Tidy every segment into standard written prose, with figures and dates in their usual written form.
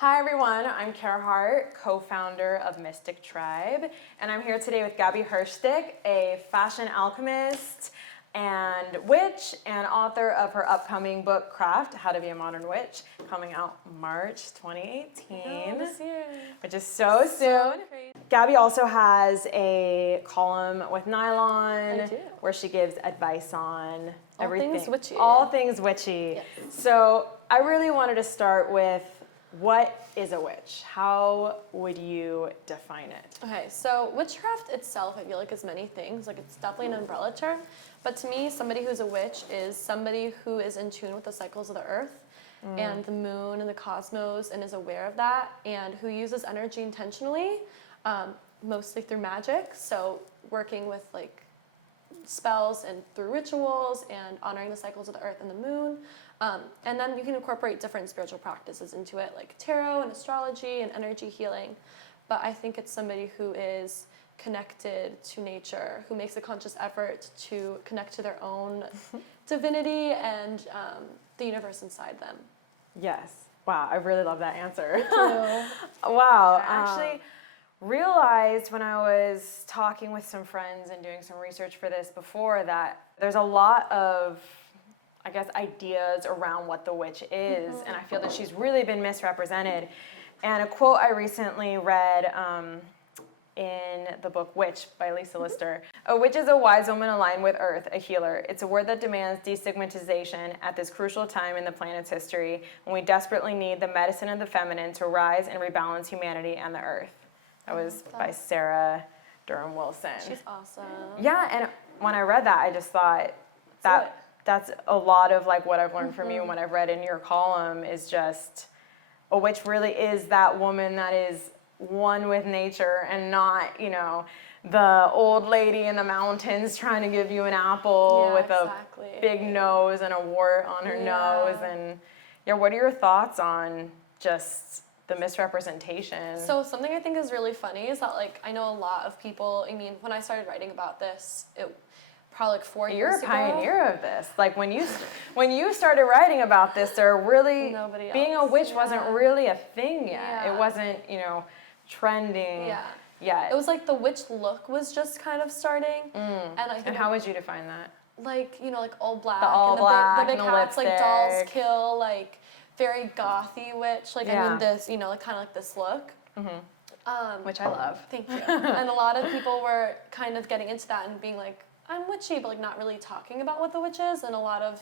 Hi everyone, I'm Kara Hart, co-founder of Mystic Tribe, and I'm here today with Gabby Hirschtick, a fashion alchemist and witch and author of her upcoming book, Craft, How to Be a Modern Witch, coming out March 2018, which is so soon. Gabby also has a column with Nylon where she gives advice on everything. Things witchy. All things witchy. Yes. So I really wanted to start with, what is a witch? How would you define it? Okay, so witchcraft itself, I feel like, is many things. Like, it's definitely an umbrella term. But to me, somebody who's a witch is somebody who is in tune with the cycles of the earth and the moon and the cosmos and is aware of that, and who uses energy intentionally, mostly through magic. So working with like spells and through rituals and honoring the cycles of the earth and the moon. And then you can incorporate different spiritual practices into it, like tarot and astrology and energy healing. But I think it's somebody who is connected to nature, who makes a conscious effort to connect to their own divinity and the universe inside them. Yes. Wow, I really love that answer. Thank you. Wow. I actually realized when I was talking with some friends and doing some research for this before that there's a lot of, I guess, ideas around what the witch is, and I feel that she's really been misrepresented. And a quote I recently read in the book Witch by Lisa Lister: "A witch is a wise woman aligned with Earth, a healer. It's a word that demands destigmatization at this crucial time in the planet's history when we desperately need the medicine of the feminine to rise and rebalance humanity and the Earth." That was by Sarah Durham Wilson. She's awesome. Yeah, and when I read that, I just thought that's a lot of like what I've learned from you and what I've read in your column is just a witch really is that woman that is one with nature and not, you know, the old lady in the mountains trying to give you an apple with a big nose and a wart on her nose. And yeah, what are your thoughts on just the misrepresentation? So something I think is really funny is that, like, I know a lot of people, I mean, when I started writing about this, it probably like 4 years ago. You're a pioneer of this. Like when you started writing about this, there really, being a witch wasn't really a thing yet. It wasn't, you know, trending yet. It was like the witch look was just kind of starting. And I think, and how would you define that? Like, you know, like all black, black, the big and the hats, like lipstick. dolls kill, like very gothy witch. Like, I mean, this, you know, like kind of like this look. Which I love. Thank you. And a lot of people were kind of getting into that and being like, I'm witchy, but like not really talking about what the witch is. And a lot of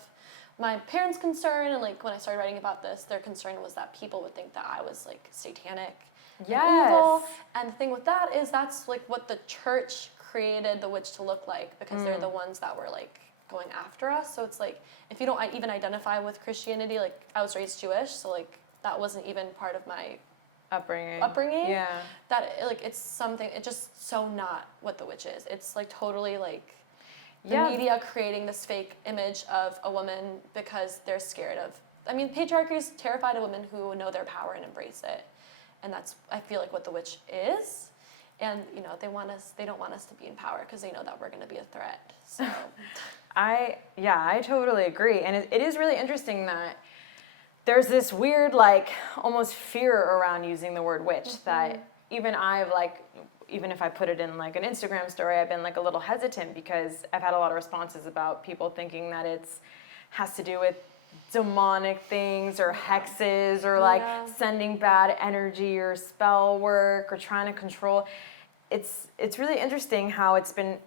my parents' concern, and like when I started writing about this, their concern was that people would think that I was like satanic and evil. And the thing with that is that's like what the church created the witch to look like, because they're the ones that were like going after us. So it's like, if you don't even identify with Christianity, like I was raised Jewish, so like that wasn't even part of my upbringing. Yeah. That like it's something, it's just so not what the witch is. It's like totally like the media creating this fake image of a woman because they're scared of, I mean, patriarchy is terrified of women who know their power and embrace it. And that's, I feel like, what the witch is. And, you know, they don't want us to be in power because they know that we're going to be a threat. So I totally agree. And it is really interesting that there's this weird, like, almost fear around using the word witch that even if I put it in like an Instagram story, I've been like a little hesitant because I've had a lot of responses about people thinking that has to do with demonic things or hexes or like sending bad energy or spell work or trying to control. It's really interesting how it's been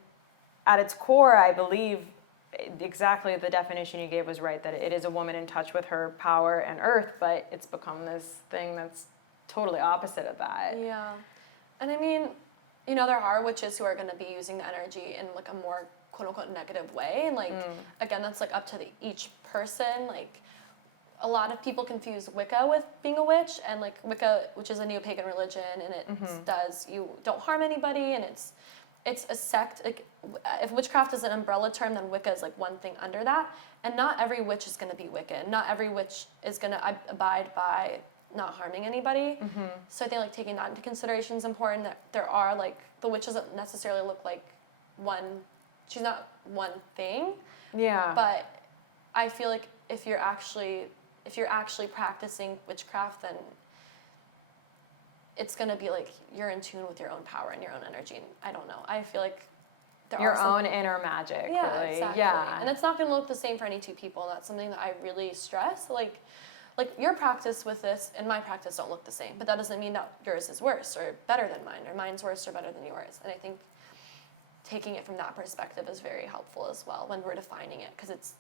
at its core, I believe, exactly the definition you gave was right, that it is a woman in touch with her power and earth, but it's become this thing that's totally opposite of that. Yeah. And I mean, you know, there are witches who are going to be using the energy in like a more quote-unquote negative way. And like, again, that's like up to each person. Like, a lot of people confuse Wicca with being a witch, and like Wicca, which is a neo-pagan religion, and it does, you don't harm anybody, and it's a sect. Like, if witchcraft is an umbrella term, then Wicca is like one thing under that. And not every witch is going to be Wiccan. Not every witch is going to abide by not harming anybody. So I think like taking that into consideration is important, that there are like, the witch doesn't necessarily look like she's not one thing. Yeah. But I feel like if you're actually practicing witchcraft, then it's gonna be like you're in tune with your own power and your own energy. And I don't know. I feel like there Your are some, own inner magic, yeah, really. exactly. Yeah. And it's not gonna look the same for any two people. And that's something that I really stress. Like your practice with this and my practice don't look the same, but that doesn't mean that yours is worse or better than mine, or mine's worse or better than yours. And I think taking it from that perspective is very helpful as well when we're defining it, because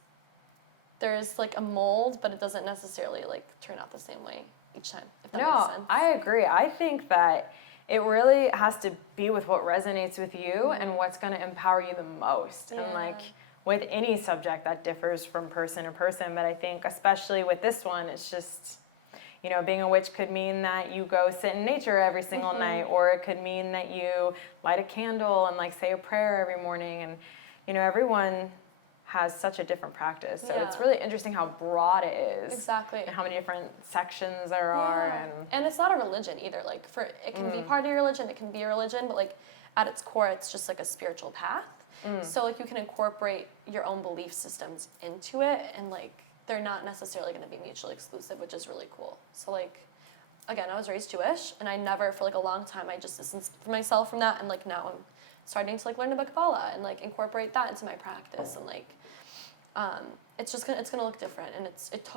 there's like a mold, but it doesn't necessarily like turn out the same way each time, if that makes sense. I agree. I think that it really has to be with what resonates with you and what's going to empower you the most. And like with any subject that differs from person to person, but I think especially with this one, it's just, you know, being a witch could mean that you go sit in nature every single night, or it could mean that you light a candle and like say a prayer every morning. And, you know, everyone has such a different practice. So it's really interesting how broad it is. Exactly. And how many different sections there are. And it's not a religion either. Like it can be part of your religion, it can be a religion, but like at its core, it's just like a spiritual path. So like you can incorporate your own belief systems into it, and like they're not necessarily going to be mutually exclusive, which is really cool. So like, again, I was raised Jewish, and I never, for like a long time, I just distanced myself from that, and like now I'm starting to like learn about Kabbalah and like incorporate that into my practice, and like it's gonna look different, and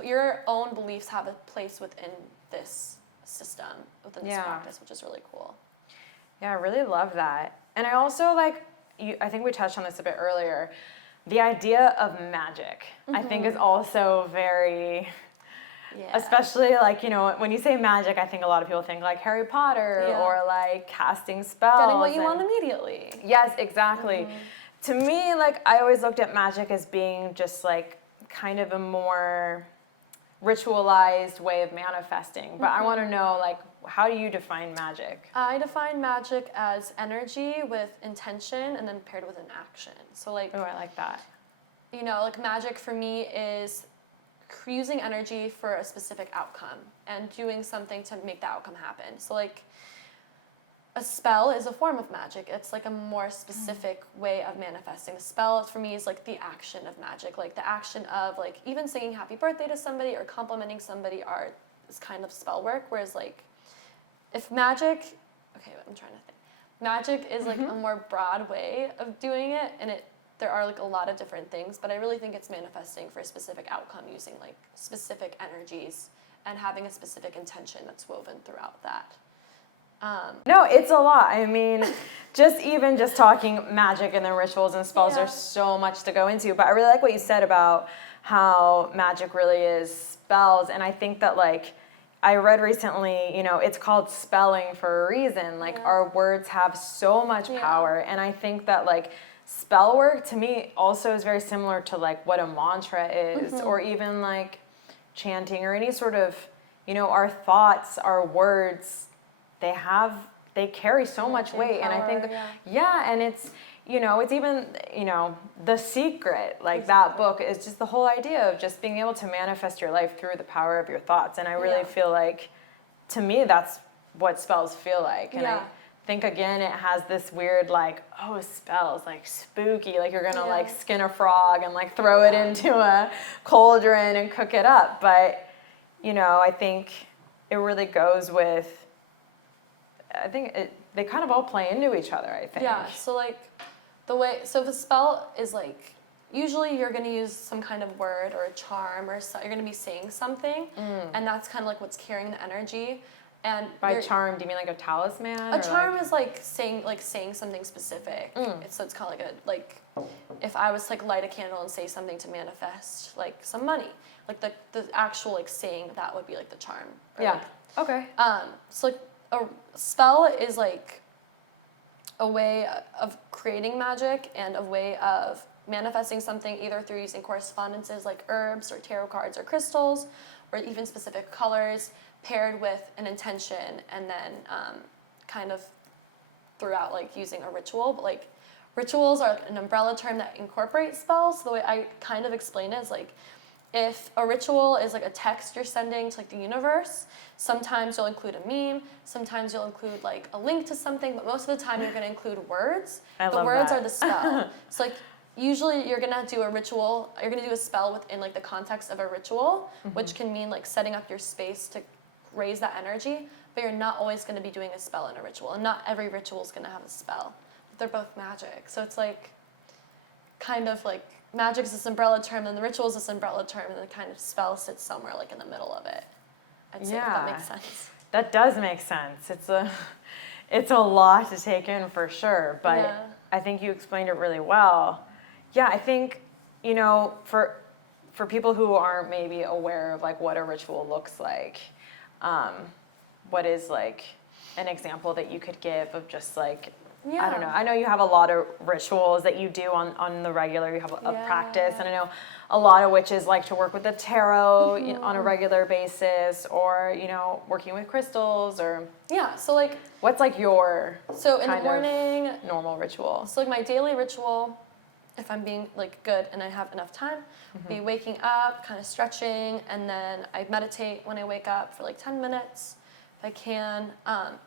your own beliefs have a place within this system, within this practice, which is really cool. Yeah, I really love that. And I also like, I think we touched on this a bit earlier, the idea of magic, I think is also very, especially like, you know, when you say magic, I think a lot of people think like Harry Potter or like casting spells. Getting what you want immediately. Yes, exactly. To me, like, I always looked at magic as being just like kind of a more ritualized way of manifesting. But I want to know, like, how do you define magic? I define magic as energy with intention and then paired with an action. So like, Oh, I like that. you know, like magic for me is using energy for a specific outcome and doing something to make the outcome happen. So like, a spell is a form of magic. It's like a more specific way of manifesting. A spell for me is like the action of magic, like the action of like even singing happy birthday to somebody or complimenting somebody is kind of spell work. Whereas like if magic, okay, I'm trying to think. Magic is like a more broad way of doing it, and there are like a lot of different things, but I really think it's manifesting for a specific outcome using like specific energies and having a specific intention that's woven throughout that. No, it's a lot. I mean, just talking magic and the rituals and spells, there's so much to go into. But I really like what you said about how magic really is spells. And I think that, like, I read recently, you know, it's called spelling for a reason. Like, our words have so much power. And I think that, like, spell work to me also is very similar to, like, what a mantra is, or even, like, chanting or any sort of, you know, our thoughts, our words, they carry so much weight. And I think, and it's, you know, it's even, you know, The Secret, like that book is just the whole idea of just being able to manifest your life through the power of your thoughts. And I really feel like, to me, that's what spells feel like. And I think, again, it has this weird, like, oh, spells, like spooky, like you're gonna like skin a frog and like throw it into a cauldron and cook it up. But, you know, I think it really goes with, I think they kind of all play into each other, I think. Yeah, so like so if a spell is like, usually you're going to use some kind of word or a charm, or you're going to be saying something, and that's kind of like what's carrying the energy. And by charm, do you mean like a talisman? A charm is like saying something specific. So it's kind of like if I was to like light a candle and say something to manifest like some money, like the actual like saying that would be like the charm. Yeah. Okay. So like, a spell is like a way of creating magic and a way of manifesting something, either through using correspondences like herbs or tarot cards or crystals, or even specific colors paired with an intention, and then kind of throughout like using a ritual. But like rituals are an umbrella term that incorporates spells. So the way I kind of explain it is like, if a ritual is like a text you're sending to like the universe, sometimes you'll include a meme, sometimes you'll include like a link to something, but most of the time you're going to include words. The words are the spell. So like usually you're going to do a ritual, you're going to do a spell within like the context of a ritual, which can mean like setting up your space to raise that energy, but you're not always going to be doing a spell in a ritual, and not every ritual is going to have a spell. But they're both magic, so it's like kind of like magic is this umbrella term, and the ritual is this umbrella term, and the kind of spell sits somewhere like in the middle of it. I'd say if that makes sense. That does make sense. It's a lot to take in for sure, but Yeah. I think you explained it really well. Yeah, I think, you know, for people who aren't maybe aware of like what a ritual looks like, what is like an example that you could give of just like, I don't know. I know you have a lot of rituals that you do on the regular. You have a practice, and I know a lot of witches like to work with the tarot on a regular basis, or you know, working with crystals, or So like, what's like your so in the kind morning, of normal ritual? so like my daily ritual, if I'm being like good and I have enough time, be waking up, kind of stretching, and then I meditate when I wake up for like 10 minutes. I can,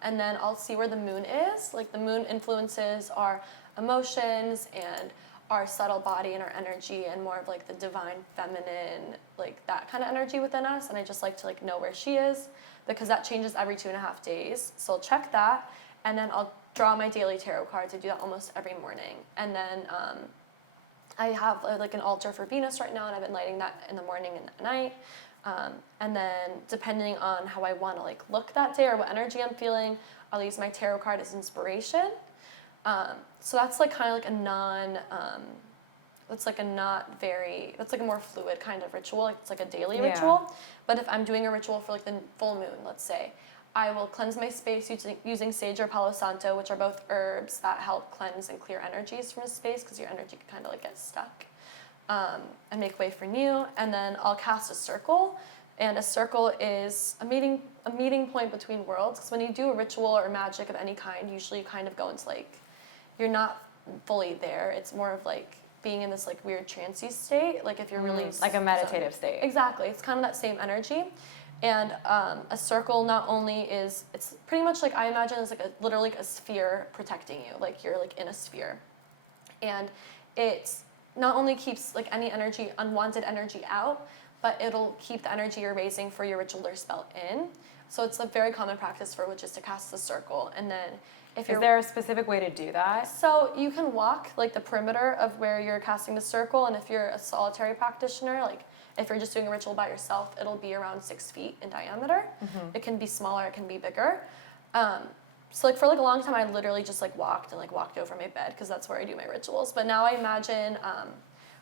and then I'll see where the moon is. Like the moon influences our emotions and our subtle body and our energy, and more of like the divine feminine, like that kind of energy within us. And I just like to like know where she is, because that changes every 2.5 days. So I'll check that, and then I'll draw my daily tarot cards. I do that almost every morning, and then I have like an altar for Venus right now, and I've been lighting that in the morning and at night. And then depending on how I want to like look that day or what energy I'm feeling, I'll use my tarot card as inspiration. So that's like kind of like that's like a more fluid kind of ritual. Like it's like a daily ritual. But if I'm doing a ritual for like the full moon, let's say, I will cleanse my space using sage or palo santo, which are both herbs that help cleanse and clear energies from a space, because your energy can kind of like get stuck. And make way for new, and then I'll cast a circle, and a circle is a meeting point between worlds, because when you do a ritual or magic of any kind, usually you kind of go into like, you're not fully there, it's more of like being in this like weird trancey state, like if you're really like a meditative state. Exactly, it's kind of that same energy. And a circle not only it's pretty much like, I imagine it's like literally like a sphere protecting you, like you're like in a sphere, and it's not only keeps like any energy, unwanted energy out, but it'll keep the energy you're raising for your ritual or spell in. So it's a very common practice for witches to cast the circle. And then if you're... Is there a specific way to do that? So you can walk like the perimeter of where you're casting the circle, and if you're a solitary practitioner, like if you're just doing a ritual by yourself, it'll be around 6 feet in diameter. It can be smaller, it can be bigger. So like for like a long time, I literally just like walked over my bed, because that's where I do my rituals. But now I imagine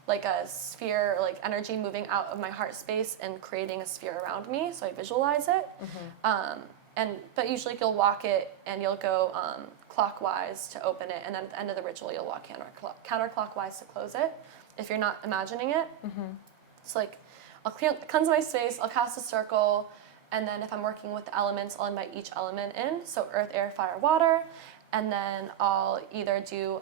like a sphere, like energy moving out of my heart space and creating a sphere around me. So I visualize it. But usually you'll walk it and you'll go clockwise to open it, and then at the end of the ritual you'll walk counterclockwise to close it, if you're not imagining it. So like I'll cleanse my space, I'll cast a circle, and then if I'm working with the elements, I'll invite each element in, so earth, air, fire, water, and then I'll either do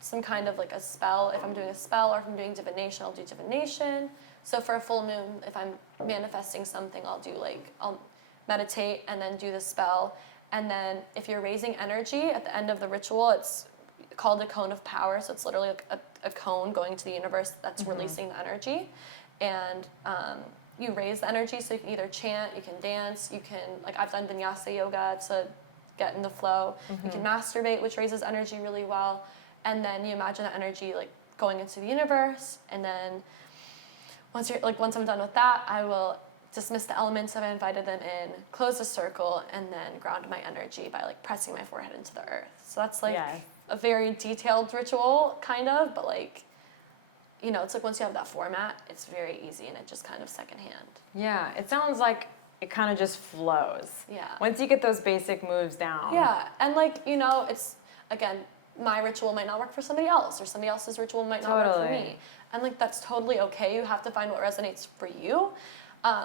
some kind of like a spell, if I'm doing a spell, or if I'm doing divination, I'll do divination. So for a full moon, if I'm manifesting something, I'll meditate and then do the spell. And then if you're raising energy at the end of the ritual, it's called a cone of power, so it's literally like a cone going to the universe that's releasing the energy. And you raise the energy, so you can either chant, you can dance, you can, like I've done vinyasa yoga to get in the flow. You can masturbate, which raises energy really well. And then you imagine that energy like going into the universe. And then once I'm done with that, I will dismiss the elements if I invited them in, close the circle, and then ground my energy by like pressing my forehead into the earth. So that's like a very detailed ritual, kind of, but like, you know, it's like once you have that format, it's very easy and it just kind of secondhand. Yeah, it sounds like it kind of just flows. Yeah. Once you get those basic moves down. Yeah, and like, you know, it's, again, my ritual might not work for somebody else, or somebody else's ritual might not work for me. And like, that's totally okay. You have to find what resonates for you.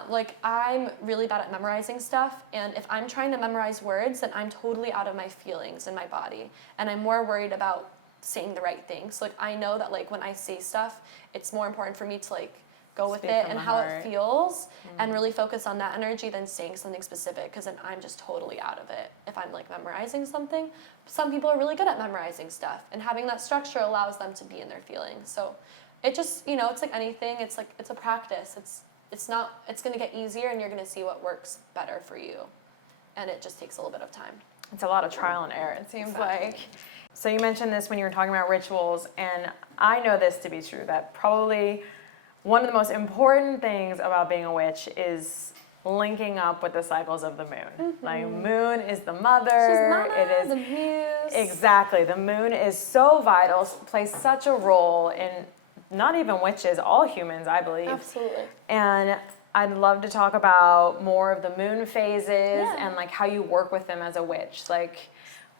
Like, I'm really bad at memorizing stuff, and if I'm trying to memorize words, then I'm totally out of my feelings in my body, and I'm more worried about saying the right things. So, like, I know that, like, when I say stuff, it's more important for me to, like, go with it and how it feels, and really focus on that energy than saying something specific, because then I'm just totally out of it if I'm, like, memorizing something. Some people are really good at memorizing stuff, and having that structure allows them to be in their feelings. So it just, you know, it's like anything. It's like, it's a practice. it's going to get easier, and you're going to see what works better for you. And it just takes a little bit of time. It's a lot of trial and error, it seems Exactly. like. So you mentioned this when you were talking about rituals, and I know this to be true, that probably one of the most important things about being a witch is linking up with the cycles of the moon. Like, moon is the mother. She's mama, it is the muse. exactly. The moon is so vital, plays such a role in not even witches, all humans, I believe. Absolutely. And I'd love to talk about more of the moon phases Yeah. and like how you work with them as a witch. Like,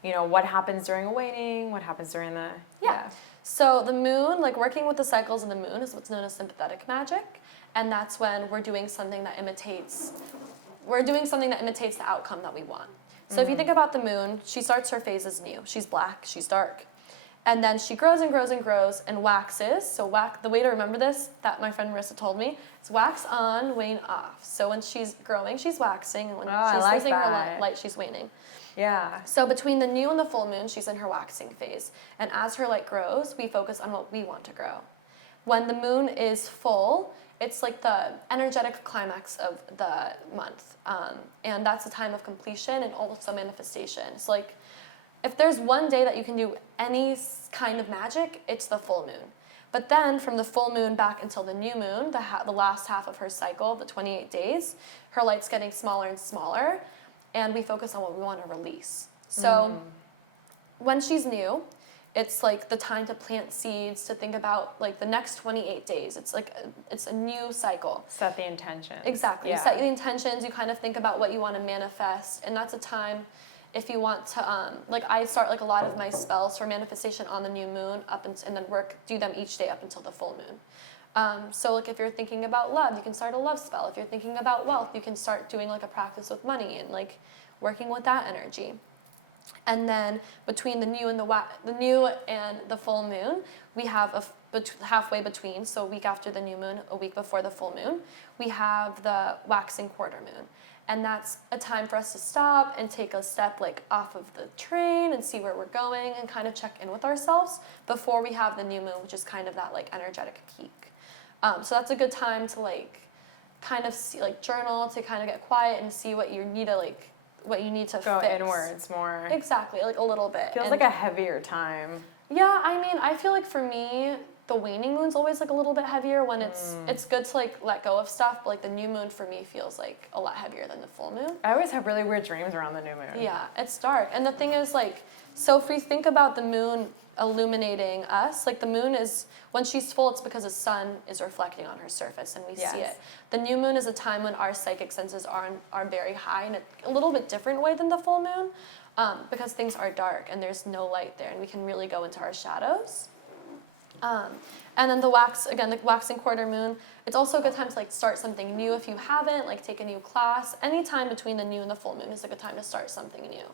you know, what happens during a waning, what happens during the Yeah. So the moon, like working with the cycles of the moon, is what's known as sympathetic magic, and that's when we're doing something that imitates the outcome that we want. So if you think about the moon, she starts her phases new. She's black, she's dark. And then she grows and grows and grows and waxes. So the way to remember this, that my friend Marissa told me, is wax on, wane off. So when she's growing, she's waxing, and when I she's like losing her that. light, she's waning. Yeah. So between the new and the full moon, she's in her waxing phase. And as her light grows, we focus on what we want to grow. When the moon is full, it's like the energetic climax of the month. And that's a time of completion and also manifestation. So like, if there's one day that you can do any kind of magic, it's the full moon. But then from the full moon back until the new moon, the last half of her cycle, the 28 days, her light's getting smaller and smaller, and we focus on what we want to release. So when she's new, it's like the time to plant seeds, to think about like the next 28 days. It's like it's a new cycle. Set the intention. Exactly. Yeah. You set the intentions, you kind of think about what you want to manifest, and that's a time if you want to, like I start like a lot of my spells for manifestation on the new moon and then do them each day up until the full moon. So like if you're thinking about love, you can start a love spell. If you're thinking about wealth, you can start doing like a practice with money and like working with that energy. And then between the new and the full moon, we have halfway between, so a week after the new moon, a week before the full moon, we have the waxing quarter moon. And that's a time for us to stop and take a step like off of the train and see where we're going and kind of check in with ourselves before we have the new moon, which is kind of that like energetic peak. So that's a good time to like kind of see, like journal, to kind of get quiet and see what you need to Go fix. inwards more. Exactly, like a little bit. Feels like a heavier time. Yeah, I mean, I feel like for me, the waning moon's always like a little bit heavier when it's good to like let go of stuff, but like the new moon for me feels like a lot heavier than the full moon. I always have really weird dreams around the new moon. Yeah, it's dark. And the thing is like, so if we think about the moon illuminating us, like the moon is, when she's full, it's because the sun is reflecting on her surface and we see Yes. it. The new moon is a time when our psychic senses are very high in a little bit different way than the full moon, because things are dark and there's no light there and we can really go into our shadows. And then the waxing quarter moon, it's also a good time to like start something new if you haven't, like take a new class. Any time between the new and the full moon is a good time to start something new.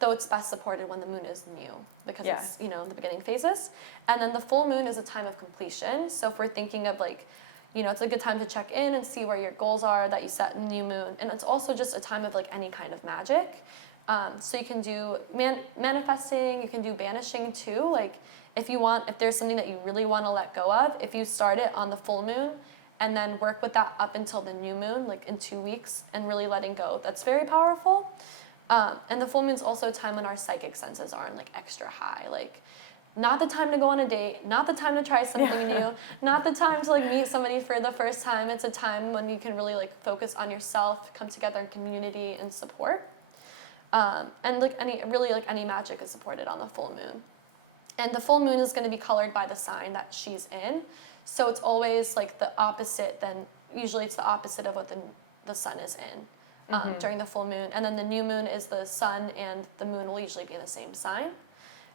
Though it's best supported when the moon is new because it's, the beginning phases. And then the full moon is a time of completion. So if we're thinking of like, it's a good time to check in and see where your goals are that you set in the new moon. And it's also just a time of like any kind of magic. So you can do manifesting, you can do banishing too. Like if there's something that you really want to let go of, if you start it on the full moon and then work with that up until the new moon, like in 2 weeks, and really letting go, that's very powerful. And the full moon's also a time when our psychic senses are like extra high. Like not the time to go on a date, not the time to try something new, not the time to like meet somebody for the first time. It's a time when you can really like focus on yourself, come together in community and support. And like any magic is supported on the full moon. And the full moon is going to be colored by the sign that she's in. So it's always like the opposite usually it's the opposite of what the sun is in during the full moon. And then the new moon is the sun and the moon will usually be in the same sign.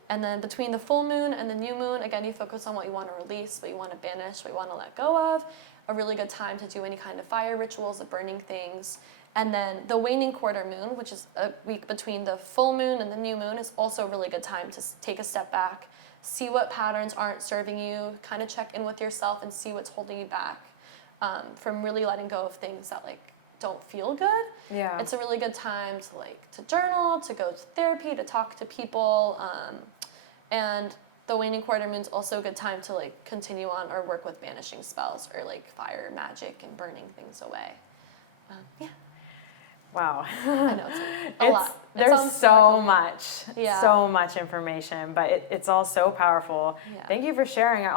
And then between the full moon and the new moon, again, you focus on what you want to release, what you want to banish, what you want to let go of. A really good time to do any kind of fire rituals, of burning things. And then the waning quarter moon, which is a week between the full moon and the new moon, is also a really good time to take a step back, see what patterns aren't serving you, kind of check in with yourself and see what's holding you back from really letting go of things that like don't feel good. Yeah. It's a really good time to journal, to go to therapy, to talk to people, and the waning quarter moon's also a good time to like continue on or work with banishing spells or like fire magic and burning things away. Yeah, Wow. I know it's a lot. It There's sounds so super much, Yeah. so much information, but it's all so powerful. Yeah. Thank you for sharing.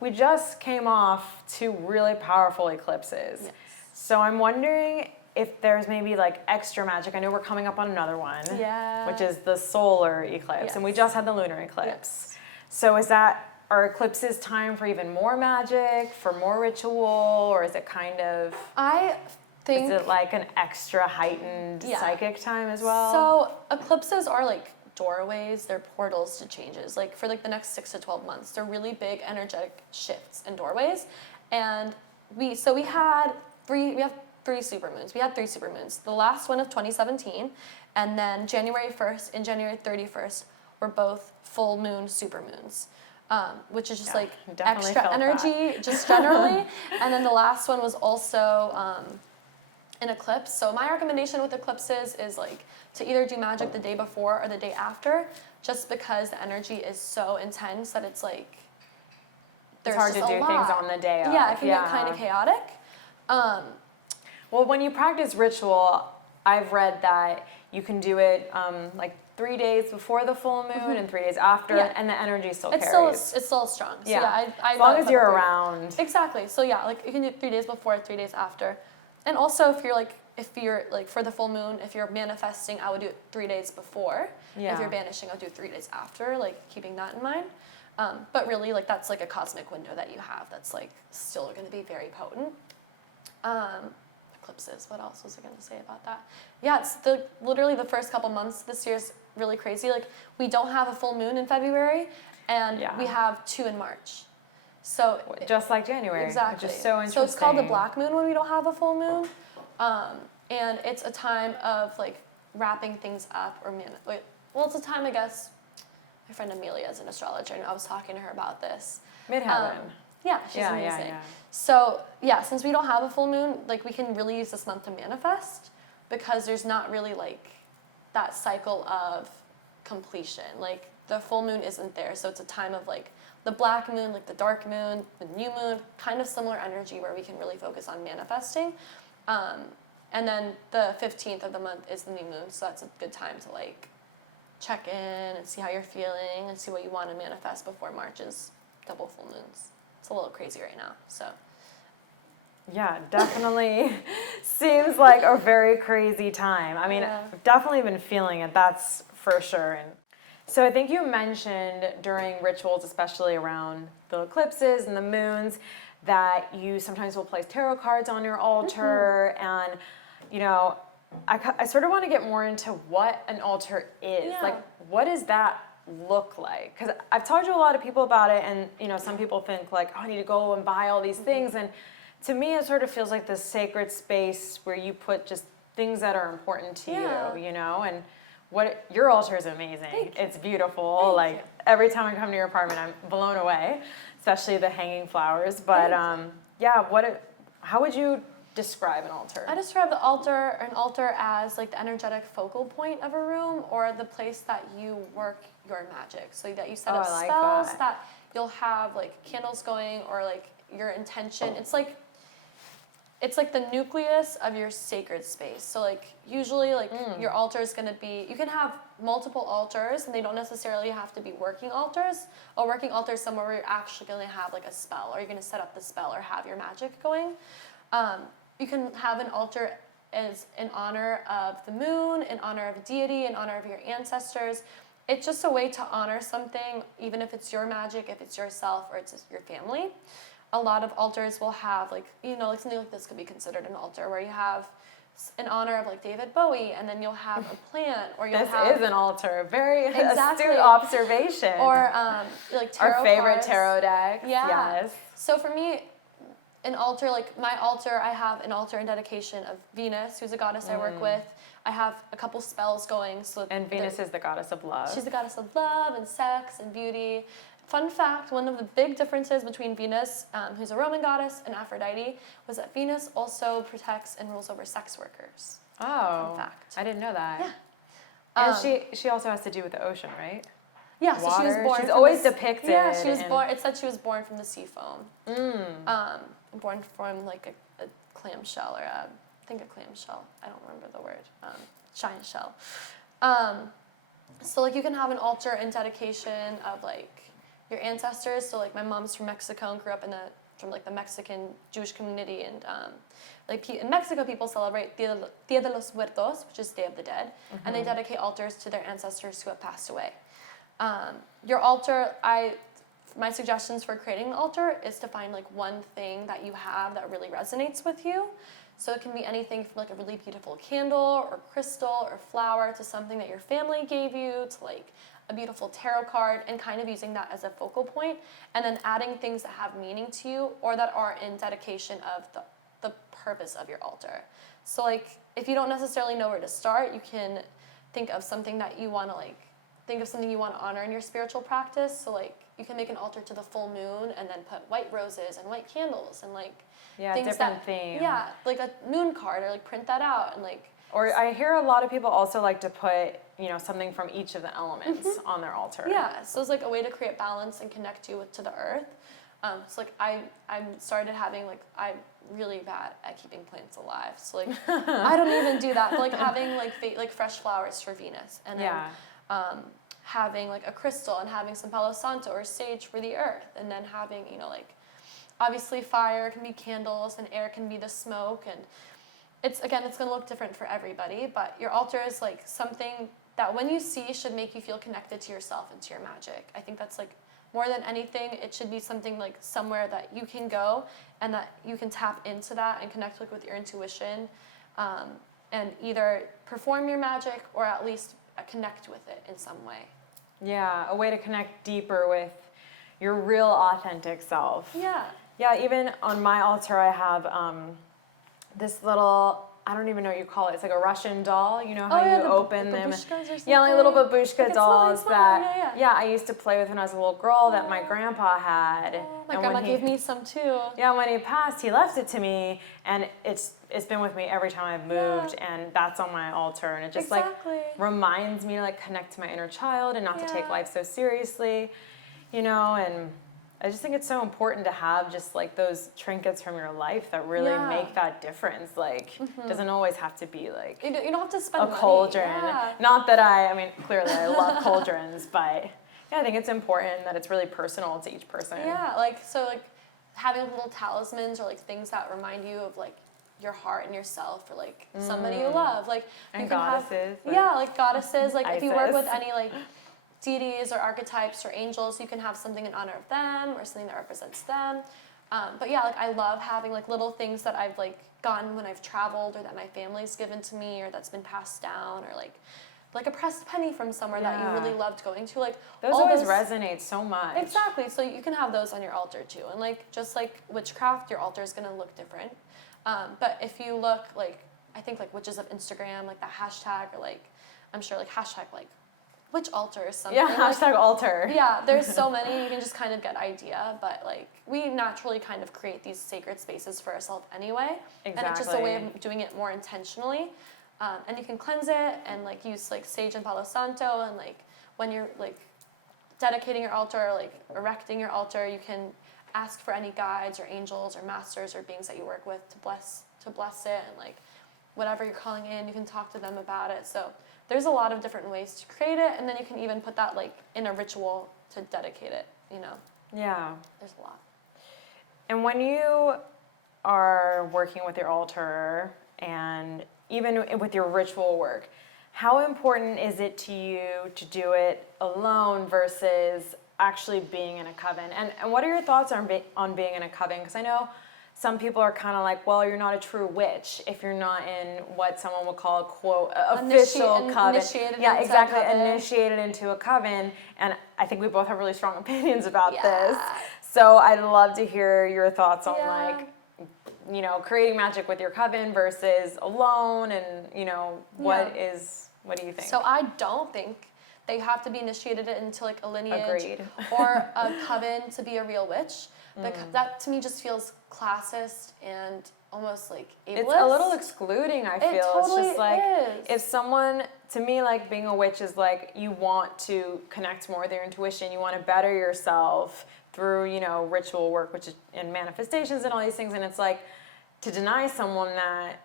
We just came off 2 really powerful eclipses. Yes. So I'm wondering if there's maybe like extra magic. I know we're coming up on another one, Yeah. which is the solar eclipse, and we Yes. just had the lunar eclipse. So are eclipses time for even more magic, for more ritual, or is it kind of, I think is it like an extra heightened Yeah. psychic time as well? so. Eclipses are like doorways. They're portals to changes. Like for like the next 6 to 12 months, they're really big energetic shifts and doorways. And we have 3 supermoons. We had 3 supermoons. The last one of 2017, and then January 1st and January 31st were both full moon supermoons. Which is just Yeah, like definitely extra felt energy, just generally. And then the last one was also an eclipse. So my recommendation with eclipses is like to either do magic the day before or the day after, just because the energy is so intense that it's like It's there's hard to just do a things lot. on the day of. Yeah, it can get kind of chaotic. Well, when you practice ritual, I've read that you can do it like 3 days before the full moon and 3 days after, Yeah. and the energy still It's carries. still strong. So Yeah. I As long love as you're the 3 around. Exactly. So yeah, like you can do 3 days before, 3 days after. And also if you're like for the full moon, if you're manifesting, I would do it 3 days before. Yeah. If you're banishing, I would do it 3 days after, like keeping that in mind. But really like that's like a cosmic window that you have that's like still gonna be very potent. Eclipses, what else was I gonna say about that? Yeah, it's literally the first couple months this year's really crazy. Like we don't have a full moon in February and Yeah. we have 2 in March. So Just like January, exactly. which is so interesting. So it's called the black moon when we don't have a full moon, and it's a time of like wrapping things up it's a time I guess. My friend Amelia is an astrologer, and I was talking to her about this. Midheaven. Yeah, she's Yeah, amazing. yeah. So yeah, since we don't have a full moon, like we can really use this month to manifest because there's not really like that cycle of completion. Like the full moon isn't there, so it's a time of like the black moon, like the dark moon, the new moon, kind of similar energy where we can really focus on manifesting. And then the 15th of the month is the new moon, so that's a good time to like check in and see how you're feeling and see what you want to manifest before March's double full moons. It's a little crazy right now, so. Yeah, definitely seems like a very crazy time. I mean, Yeah. I've definitely been feeling it, that's for sure. And so I think you mentioned during rituals, especially around the eclipses and the moons, that you sometimes will place tarot cards on your altar. And, you know, I sort of want to get more into what an altar is. Yeah. Like, what does that look like? Because I've talked to a lot of people about it, and, you know, some people think like, oh, I need to go and buy all these things. And to me, it sort of feels like this sacred space where you put just things that are important to Yeah. you, you know? And your altar is amazing. Thank you. It's beautiful. Thank you. Every time I come to your apartment, I'm blown away, especially the hanging flowers. But yeah, how would you describe an altar? I describe an altar as like the energetic focal point of a room or the place that you work your magic. So that you set up I like spells that. you'll have like candles going or like your intention. It's like the nucleus of your sacred space. So like usually like your altar is going to be, you can have multiple altars and they don't necessarily have to be working altars. A working altar is somewhere where you're actually going to have like a spell or you're going to set up the spell or have your magic going. You can have an altar as in honor of the moon, in honor of a deity, in honor of your ancestors. It's just a way to honor something, even if it's your magic, if it's yourself, or it's your family. A lot of altars will have like something like this could be considered an altar where you have in honor of like David Bowie, and then you'll have a plant, or you'll This have is an altar. Very Exactly. astute observation. or like tarot our favorite cards. tarot deck. Yeah. Yes. So for me, an altar, like my altar, I have an altar in dedication of Venus, who's a goddess I work with. I have a couple spells going. And Venus is the goddess of love. She's the goddess of love and sex and beauty. Fun fact, one of the big differences between Venus, who's a Roman goddess, and Aphrodite was that Venus also protects and rules over sex workers. Oh, Fun fact. I didn't know that. Yeah. And she also has to do with the ocean, right? Yeah, so she was water? born. She's from always the depicted. Yeah, she was in- born. It said she was born from the sea foam. Mm. Born from like a clamshell or I think a clamshell. I don't remember the word. Giant shell. So like you can have an altar in dedication of like your ancestors. So like my mom's from Mexico and grew up from like the Mexican Jewish community, and like in Mexico people celebrate Dia de los Muertos, which is Day of the Dead, and they dedicate altars to their ancestors who have passed away. Your altar, my suggestions for creating an altar is to find like one thing that you have that really resonates with you. So it can be anything from like a really beautiful candle or crystal or flower to something that your family gave you to like a beautiful tarot card, and kind of using that as a focal point, and then adding things that have meaning to you or that are in dedication of the purpose of your altar. So like if you don't necessarily know where to start, you can think of something that you want to honor in your spiritual practice. So like you can make an altar to the full moon and then put white roses and white candles and like different themes. Yeah, like a moon card, or like print that out and like. Or I hear a lot of people also like to put, something from each of the elements on their altar. Yeah, so it's like a way to create balance and connect you to the earth. So like I started having like, I'm really bad at keeping plants alive. So like I don't even do that. But like having like fresh flowers for Venus, and then having like a crystal and having some Palo Santo or sage for the earth, and then having like obviously fire can be candles and air can be the smoke, and it's going to look different for everybody, but your altar is like something that when you see should make you feel connected to yourself and to your magic. I think that's like more than anything, it should be something like somewhere that you can go and that you can tap into that and connect with your intuition, and either perform your magic or at least connect with it in some way. Yeah, a way to connect deeper with your real authentic self. Yeah. Yeah, even on my altar I have this little, I don't even know what you call it. It's like a Russian doll. You know how you open them? Yeah, like little babushka dolls that I used to play with when I was a little girl that my grandpa had. Oh, my grandma gave me some too. Yeah, when he passed, he left it to me, and it's been with me every time I've moved, and that's on my altar, and it just like reminds me to like connect to my inner child and not to take life so seriously, and I just think it's so important to have just like those trinkets from your life that really make that difference. Like, it doesn't always have to be like you don't have to spend a cauldron. Yeah. Not that I mean, clearly I love cauldrons, but I think it's important that it's really personal to each person. Yeah, like having little talismans or like things that remind you of like your heart and yourself, or like somebody you love. Like and you can goddesses. like goddesses. Like if you work with Isis. any like deities or archetypes or angels, you can have something in honor of them or something that represents them. But yeah, like I love having like little things that I've like gotten when I've traveled, or that my family's given to me, or that's been passed down, or like a pressed penny from somewhere that you really loved going to. Like those always resonate so much. Exactly. So you can have those on your altar too. And like just like witchcraft, your altar is gonna look different. But if you look like, I think like witches of Instagram, like that hashtag, or like I'm sure like hashtag like witch altar or something. Yeah, hashtag altar. Yeah, there's so many, you can just kind of get idea, but like we naturally kind of create these sacred spaces for ourselves anyway. Exactly. And it's just a way of doing it more intentionally. And you can cleanse it and like use like sage and Palo Santo, and like when you're like dedicating your altar or like erecting your altar, you can ask for any guides or angels or masters or beings that you work with to bless it, and like whatever you're calling in, you can talk to them about it. So there's a lot of different ways to create it, and then you can even put that like in a ritual to dedicate it, Yeah. There's a lot. And when you are working with your altar, and even with your ritual work, how important is it to you to do it alone versus actually being in a coven? And what are your thoughts on being in a coven? Because I know some people are kind of like, well, you're not a true witch if you're not in what someone would call a quote official coven. Initiated into a coven. And I think we both have really strong opinions about this. So I'd love to hear your thoughts on like, creating magic with your coven versus alone, and what do you think? So I don't think they have to be initiated into like a lineage Agreed. or a coven to be a real witch. that to me just feels classist and almost like ableist. It's a little excluding, I feel. Totally it's just like is. if someone, to me, like being a witch is like you want to connect more with your intuition, you want to better yourself through, you know, ritual work, which is and manifestations and all these things, and it's like to deny someone that,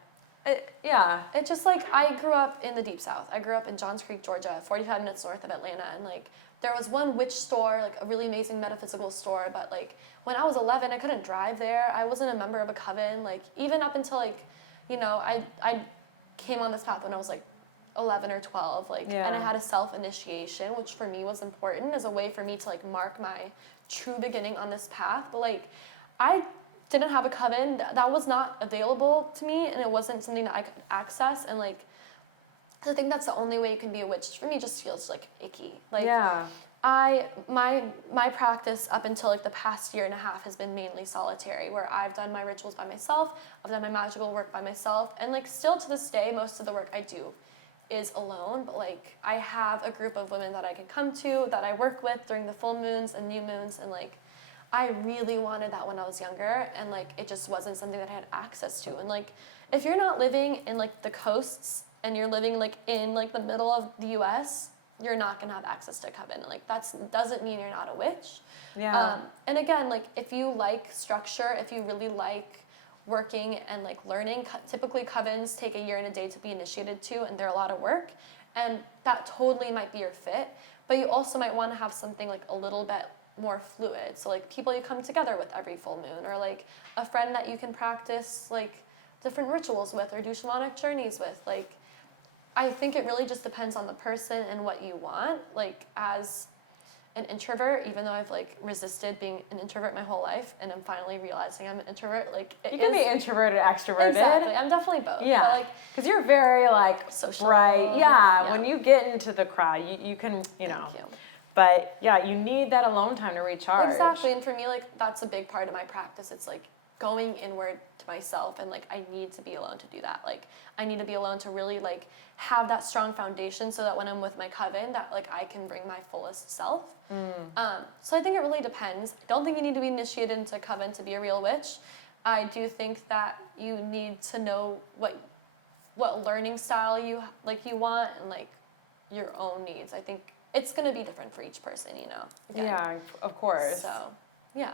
It's just like I grew up in the Deep South. I grew up in Johns Creek, Georgia, 45 minutes north of Atlanta, and like there was one witch store, like a really amazing metaphysical store, but like when I was 11, I couldn't drive there. I wasn't a member of a coven. Like even up until like, you know, I came on this path when I was like 11 or 12, like, and I had a self-initiation, which for me was important as a way for me to like mark my true beginning on this path. But like, I didn't have a coven. That was not available to me, and it wasn't something that I could access. And like, I think that's the only way you can be a witch. For me, just feels like icky. Like, my practice up until like the past year and a half has been mainly solitary, where I've done my rituals by myself, I've done my magical work by myself, and like still to this day, most of the work I do is alone. But like, I have a group of women that I can come to, that I work with during the full moons and new moons, and like, I really wanted that when I was younger, and like it just wasn't something that I had access to. And like, if you're not living in like the coasts and you're living like in like the middle of the US, you're not gonna have access to a coven. Like doesn't mean you're not a witch. And again, like if you like structure, if you really like working and like learning, typically covens take a year and a day to be initiated to, and they're a lot of work, and that totally might be your fit. But you also might want to have something like a little bit more fluid, so like people you come together with every full moon, or like a friend that you can practice like different rituals with or do shamanic journeys with. Like, I think it really just depends on the person and what you want. Like, as an introvert, even though I've like resisted being an introvert my whole life, and I'm finally realizing I'm an introvert, like you can be introverted, extroverted. Exactly, I'm definitely both. Yeah, but, like, because you're very like social, bright. Yeah, when you get into the crowd, you can, you know. Thank you. But yeah, you need that alone time to recharge. Exactly, and for me, like that's a big part of my practice. It's like going inward to myself, and like I need to be alone to do that. Like I need to be alone to really like have that strong foundation, so that when I'm with my coven, that like I can bring my fullest self. So I think it really depends. I don't think you need to be initiated into a coven to be a real witch. I do think that you need to know what learning style you want, and like your own needs. I think it's going to be different for each person, you know. Again. Yeah, of course. So, yeah.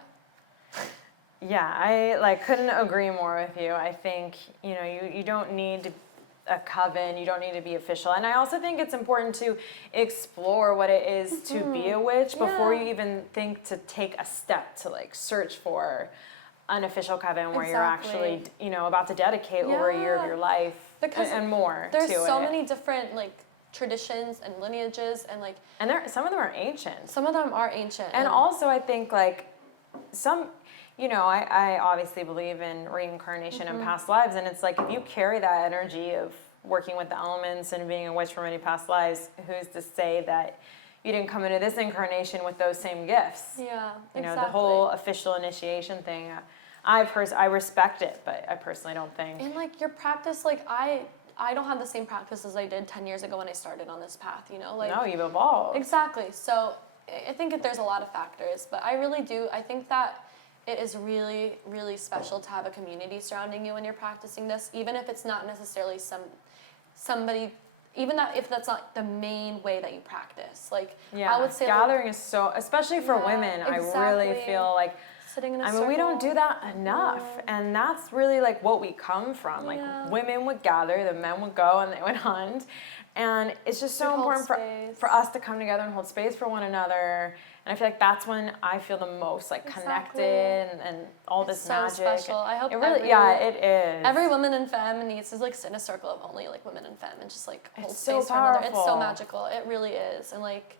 Yeah, I like couldn't agree more with you. I think, you know, you don't need a coven, you don't need to be official. And I also think it's important to explore what it is to be a witch before you even think to take a step to like search for an official coven where you're actually, you know, about to dedicate over a year of your life and more to it. There's so many different like traditions and lineages, and like, and some of them are ancient. Some of them are ancient. And also I think like some, you know, I obviously believe in reincarnation and past lives, and it's like if you carry that energy of working with the elements and being a witch from many past lives, who's to say that you didn't come into this incarnation with those same gifts? Yeah, you know, the whole official initiation thing, I respect it, but I personally don't think. And like your practice, like I don't have the same practice as I did 10 years ago when I started on this path, you know? Like, no, you've evolved. Exactly. So I think that there's a lot of factors, but I really do. I think that it is really, really special to have a community surrounding you when you're practicing this, even if it's not necessarily somebody, even that if that's not the main way that you practice. Like, I would say gathering is so, especially for women, I really feel like, sitting in a circle. We don't do that enough, and that's really like what we come from. Like women would gather, the men would go, and they would hunt, and it's just so important for us to come together and hold space for one another. And I feel like that's when I feel the most like connected and all this magic. So special. I hope it really, it is. Every woman in femme needs to like sit in a circle of only like women in femme and just like hold it's space so for another. It's so magical. It really is, and like.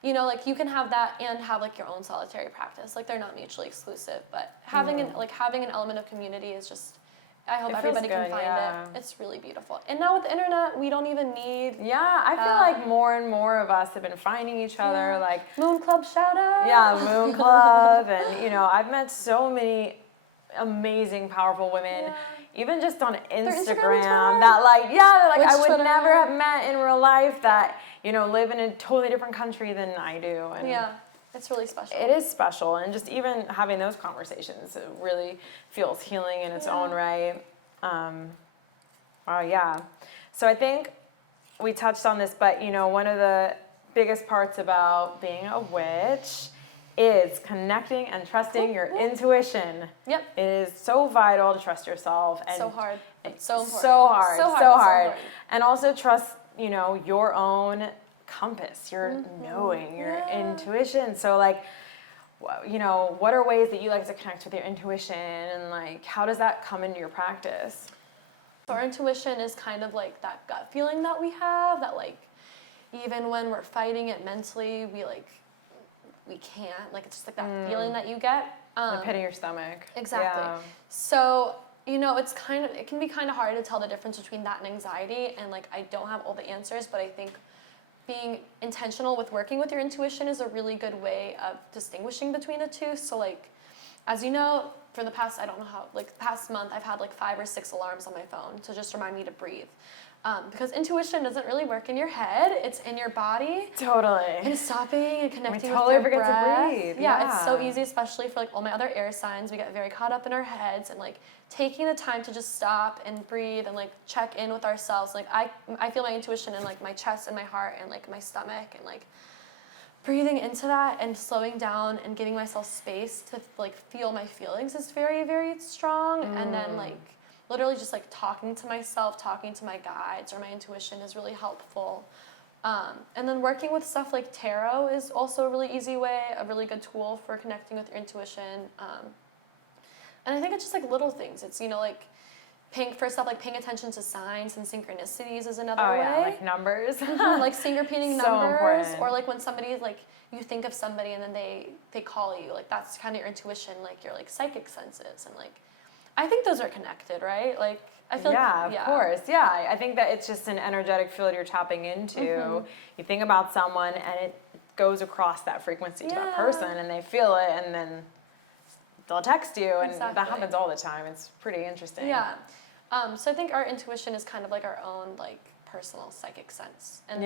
You know, like you can have that and have like your own solitary practice. Like they're not mutually exclusive, but having an element of community is just. I hope everybody can find it. It's really beautiful. And now with the internet, we don't even need. Yeah, I feel like more and more of us have been finding each other. Like Moon Club shout out. Yeah, Moon Club, and you know, I've met so many amazing, powerful women. Yeah. Even just on Instagram that like, I would never have met in real life that, you know, live in a totally different country than I do. And It's really special. It is special, and just even having those conversations, it really feels healing in its own right. Yeah. So I think we touched on this, but one of the biggest parts about being a witch is connecting and trusting your intuition. Yep. It is so vital to trust yourself. And so hard. It's so important. So hard. So So hard. hard. And also trust, your own compass, your knowing, your intuition. So like, what are ways that you like to connect with your intuition, and like, how does that come into your practice? So our intuition is kind of like that gut feeling that we have, that like, even when we're fighting it mentally, we can't, like, it's just like that feeling that you get. The pit of your stomach. Exactly. Yeah. So, it can be kind of hard to tell the difference between that and anxiety, and like, I don't have all the answers, but I think being intentional with working with your intuition is a really good way of distinguishing between the two. So like, as you know, for the past, I don't know how, like past month, I've had like 5 or 6 alarms on my phone to just remind me to breathe. Because intuition doesn't really work in your head, it's in your body. Totally. And stopping and connecting with totally your forget breath. to breathe. Yeah, it's so easy, especially for like all my other air signs. We get very caught up in our heads, and like taking the time to just stop and breathe and like check in with ourselves. Like I feel my intuition in like my chest and my heart and like my stomach, and like breathing into that and slowing down and giving myself space to like feel my feelings is very, very strong. And then like literally just like talking to myself, talking to my guides or my intuition is really helpful. And then working with stuff like tarot is also a really easy way, a really good tool for connecting with your intuition. And I think it's just like little things. It's, like paying attention to signs and synchronicities is another way. Yeah, like numbers. Like repeating So numbers. important. Or like when somebody, like you think of somebody and then they call you, like that's kind of your intuition, like your like psychic senses. And like, I think those are connected, right? Like, I feel of course. Yeah, I think that it's just an energetic field you're tapping into. You think about someone and it goes across that frequency to that person, and they feel it, and then they'll text you, and that happens all the time. It's pretty interesting. Yeah. So I think our intuition is kind of like our own like personal psychic sense. And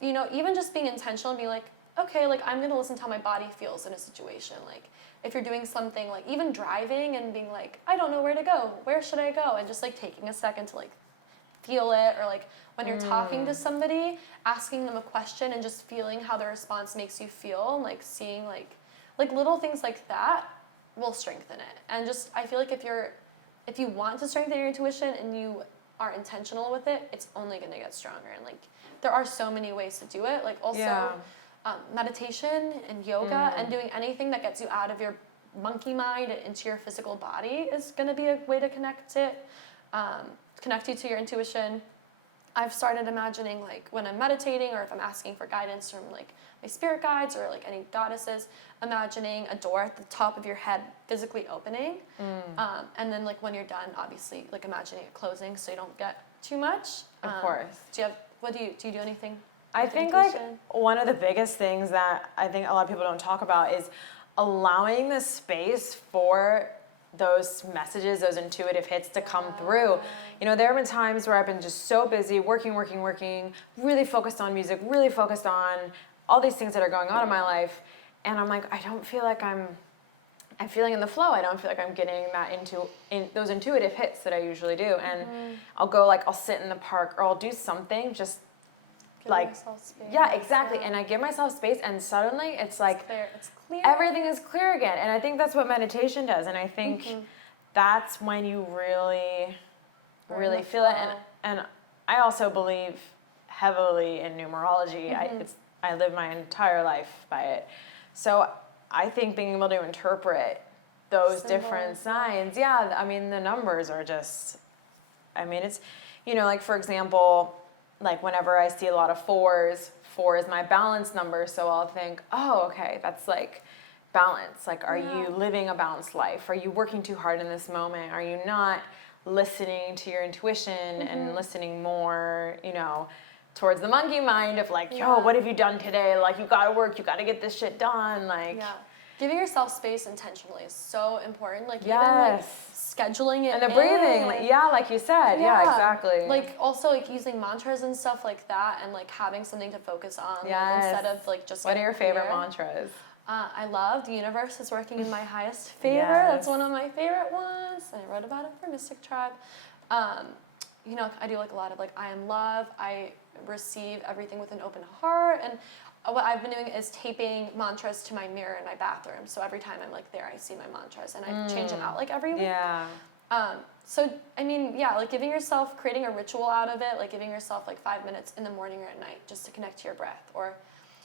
even just being intentional and being like, okay, like I'm gonna listen to how my body feels in a situation. Like if you're doing something like even driving and being like, I don't know where to go, where should I go? And just like taking a second to like feel it, or like when you're talking to somebody, asking them a question and just feeling how the response makes you feel, and like seeing like little things like that will strengthen it. And just I feel like if you want to strengthen your intuition and you are intentional with it, it's only gonna get stronger. And like there are so many ways to do it. Like also meditation and yoga and doing anything that gets you out of your monkey mind and into your physical body is going to be a way to connect you to your intuition. I've started imagining like when I'm meditating, or if I'm asking for guidance from like my spirit guides or like any goddesses, imagining a door at the top of your head physically opening, and then like when you're done, obviously like imagining it closing so you don't get too much. Of course. Do you do anything? I think like one of the biggest things that I think a lot of people don't talk about is allowing the space for those messages, those intuitive hits to come through. There have been times where I've been just so busy working, really focused on music, really focused on all these things that are going on in my life. And I'm like, I don't feel like I'm feeling in the flow. I don't feel like I'm getting that in those intuitive hits that I usually do. And I'll sit in the park, or I'll do something just Give like, myself space. yeah, exactly. And I give myself space, and suddenly it's like, It's clear. everything is clear again. And I think that's what meditation does. And I think that's when you really feel it. And I also believe heavily in numerology. I live my entire life by it. So I think being able to interpret those different signs, the numbers are just, it's, like for example, like whenever I see a lot of 4s, 4 is my balance number, so I'll think, oh, okay, that's like balance. Like, are you living a balanced life? Are you working too hard in this moment? Are you not listening to your intuition and listening more, towards the monkey mind of like, yo, what have you done today? Like, you gotta work, you gotta get this shit done. Like, giving yourself space intentionally is so important. Like, even like scheduling it and the breathing, like you said, exactly. Like also like using mantras and stuff like that, and like having something to focus on like, instead of like just. What are your favorite mantras? I love The Universe is Working in My Highest Favor. Yes. That's one of my favorite ones. And I wrote about it for Mystic Tribe. You know, I do like a lot of like I am love. I receive everything with an open heart. And what I've been doing is taping mantras to my mirror in my bathroom. So every time I'm like there, I see my mantras and I change them out like every week. Yeah. So, I mean, yeah, like giving yourself, creating a ritual out of it, like giving yourself like 5 minutes in the morning or at night just to connect to your breath, or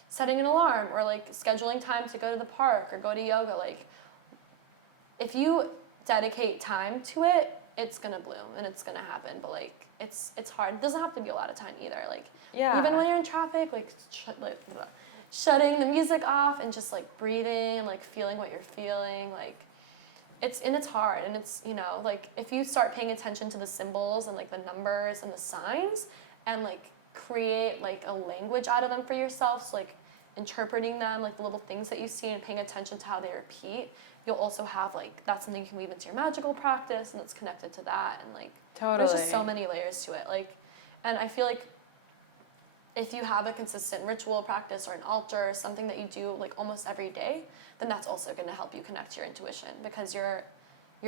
setting an alarm, or like scheduling time to go to the park or go to yoga. Like, if you dedicate time to it, it's gonna bloom and it's gonna happen. But like, it's hard. It doesn't have to be a lot of time either. Like, Yeah. even when you're in traffic, like, shutting the music off and just like breathing and like feeling what you're feeling, like. It's hard, and it's, you know, like if you start paying attention to the symbols and like the numbers and the signs and like create like a language out of them for yourself, so like interpreting them, like the little things that you see and paying attention to how they repeat, you'll also have like, that's something you can weave into your magical practice and it's connected to that, and like Totally. there's just so many layers to it. Like, and I feel like if you have a consistent ritual practice or an altar or something that you do like almost every day, then that's also going to help you connect to your intuition, because you're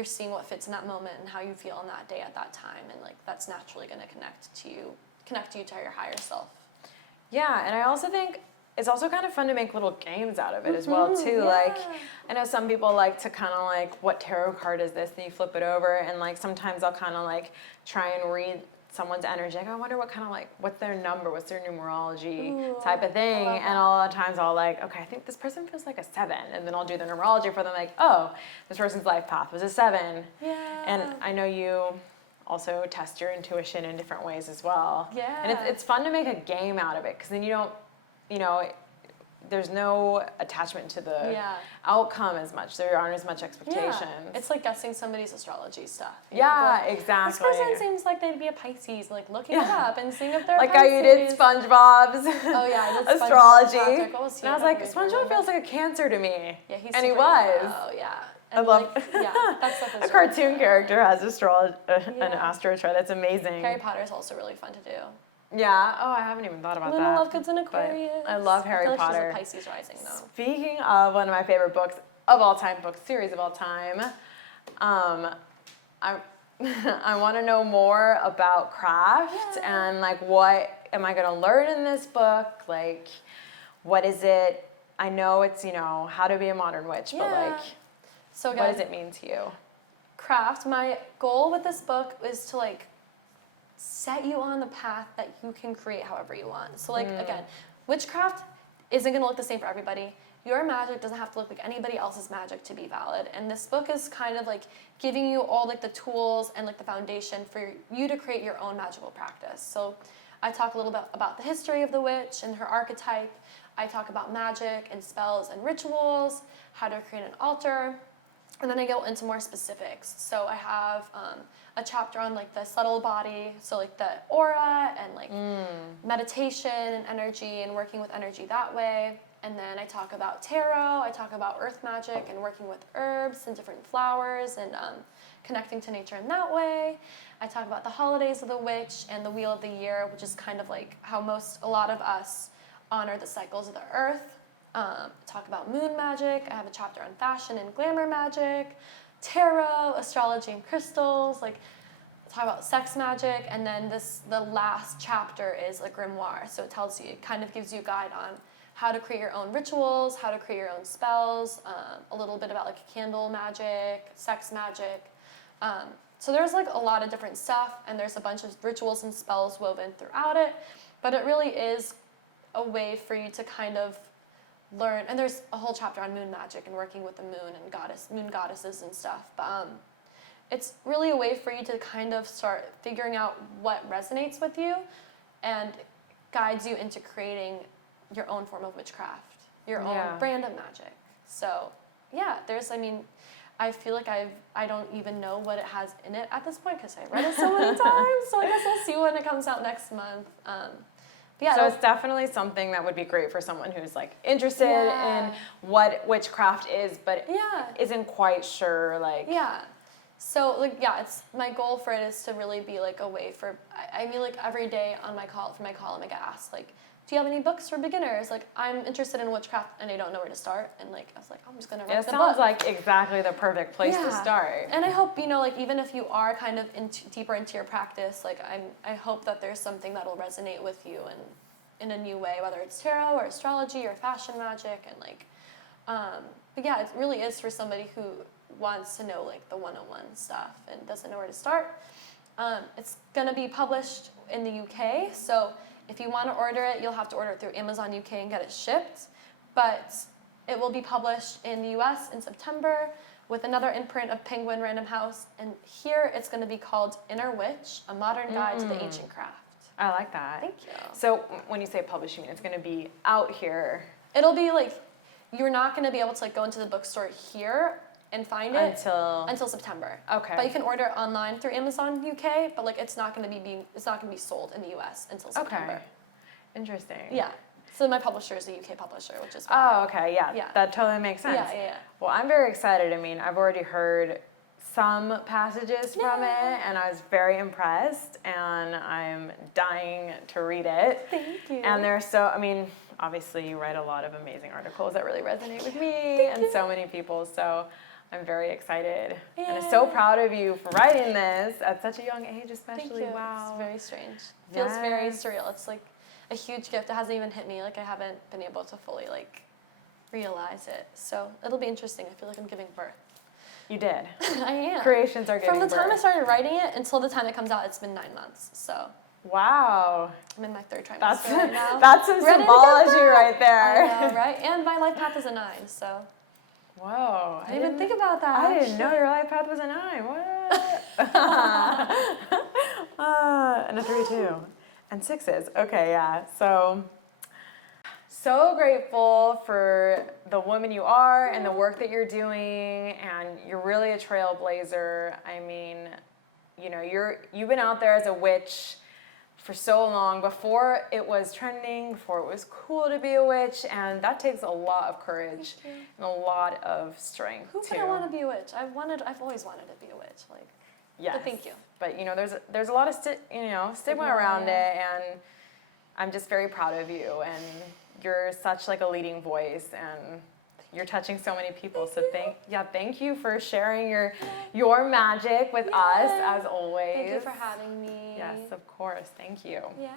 seeing what fits in that moment and how you feel on that day at that time, and like that's naturally going to connect you to your higher self. Yeah, and I also think it's also kind of fun to make little games out of it as well too. Yeah. Like, I know some people like to kind of like, what tarot card is this? And you flip it over, and like sometimes I'll kind of like try and read someone's energy. Like, I wonder what kind of like, what's their number, what's their numerology type of thing. love And that. a lot of times I'll like, okay, I think this person feels like a 7, and then I'll do the numerology for them. Like, oh, this person's life path was a 7. Yeah. And I know you also test your intuition in different ways as well. Yeah. And it's fun to make a game out of it, because then you don't, you know, there's no attachment to the outcome as much. There aren't as much expectations. Yeah. It's like guessing somebody's astrology stuff. Yeah, Like, exactly. this person seems like they'd be a Pisces. Like, looking it up and seeing if they're like Pisces. how you did SpongeBob's Oh yeah, I did SpongeBob astrology. Patrick. What was he? And I was don't like, even SpongeBob remember. feels like a Cancer to me. Yeah, he's and he super was. Oh yeah. I And love like, yeah, that stuff is a really cartoon fun. character has an Yeah. astro chart. That's amazing. Harry Potter is also really fun to do. Yeah. Oh, I haven't even thought about Luna that. Lovegood's an Aquarius. I love Harry I feel Potter. Like she's a Pisces rising though. Speaking of one of my favorite books of all time, book series of all time, I I want to know more about craft and like what am I going to learn in this book? Like, what is it? I know it's, you know, how to be a modern witch, but like, so what does it mean to you? Craft. My goal with this book is to like set you on the path that you can create however you want. So like again, witchcraft isn't going to look the same for everybody. Your magic doesn't have to look like anybody else's magic to be valid. And this book is kind of like giving you all like the tools and like the foundation for you to create your own magical practice. So I talk a little bit about the history of the witch and her archetype. I talk about magic and spells and rituals, how to create an altar, and then I go into more specifics. So I have a chapter on like the subtle body, so like the aura and like meditation and energy and working with energy that way. And then I talk about tarot, I talk about earth magic and working with herbs and different flowers and connecting to nature in that way. I talk about the holidays of the witch and the wheel of the year, which is kind of like how a lot of us honor the cycles of the earth. Talk about moon magic. I have a chapter on fashion and glamour magic, tarot, astrology and crystals, like talk about sex magic, and then the last chapter is a grimoire. So it kind of gives you a guide on how to create your own rituals, how to create your own spells, a little bit about like candle magic, sex magic. So there's like a lot of different stuff, and there's a bunch of rituals and spells woven throughout it, but it really is a way for you to kind of learn, and there's a whole chapter on moon magic and working with the moon and moon goddesses and stuff, but it's really a way for you to kind of start figuring out what resonates with you and guides you into creating your own form of witchcraft, your own brand of magic. So yeah, I feel like I don't even know what it has in it at this point because I read it so many times, so I guess we'll see when it comes out next month. Yeah, so it's definitely something that would be great for someone who's like interested in what witchcraft is, but isn't quite sure. Like, So like yeah, it's my goal for it is to really be like a way for I mean like every day on my call for my column I get asked like, do you have any books for beginners? Like I'm interested in witchcraft and I don't know where to start, and like I was like I'm just gonna write It the sounds book. like exactly the perfect place to Yeah. start. And I hope, you know, like even if you are kind of deeper into your practice, like I hope that there's something that'll resonate with you and in a new way, whether it's tarot or astrology or fashion magic, and like but yeah, it really is for somebody who wants to know like the 101 stuff and doesn't know where to start. It's gonna be published in the UK, so if you want to order it, you'll have to order it through Amazon UK and get it shipped. But it will be published in the US in September with another imprint of Penguin Random House, and here it's going to be called Inner Witch: A Modern Guide to the Ancient Craft. I like that. Thank you. So when you say publish, you mean it's going to be out here It'll be like you're not going to be able to like go into the bookstore here and find it until September. Okay. But you can order it online through Amazon UK, but like it's not going to be sold in the US until September. Okay. Interesting. Yeah. So my publisher is a UK publisher, which is Oh, okay. Yeah. Yeah. That totally makes sense. yeah. Well, I'm very excited. I mean, I've already heard some passages from Yeah. it, and I was very impressed, and I'm dying to read it. Thank you. And there's so, I mean, obviously you write a lot of amazing articles that really resonate with me and so many people, so I'm very excited. And I'm so Yay. proud of you for writing this at such a young age, especially. Thank you. Wow. It's very strange. Feels very Yes. surreal. It's like a huge gift. It hasn't even hit me. Like I haven't been able to fully like realize it. So it'll be interesting. I feel like I'm giving birth. You did. I am. Creations are giving From the time I birth. started writing it until the time it comes out, it's been 9 months. So Wow. I'm in my 3rd trimester That's right now. that's some Ready to give symbology birth. right there. I know, right? And my life path is a 9, so Whoa. I didn't even think about that. I didn't know your life path was a 9. What? And a 3 too. And 6s. Okay, yeah. So grateful for the woman you are and the work that you're doing, and you're really a trailblazer. I mean, you know, you've been out there as a witch for so long, before it was trending, before it was cool to be a witch, and that takes a lot of courage Thank you. and a lot of strength Who too. could I want to be a witch? I've always wanted to be a witch. Like, Yes. but thank you. But you know, there's a lot of stigma around it, and I'm just very proud of you, and you're such like a leading voice, and you're touching so many people. So thank you for sharing your magic with us as always. Thank you for having me. Yes, of course. Thank you. Yeah.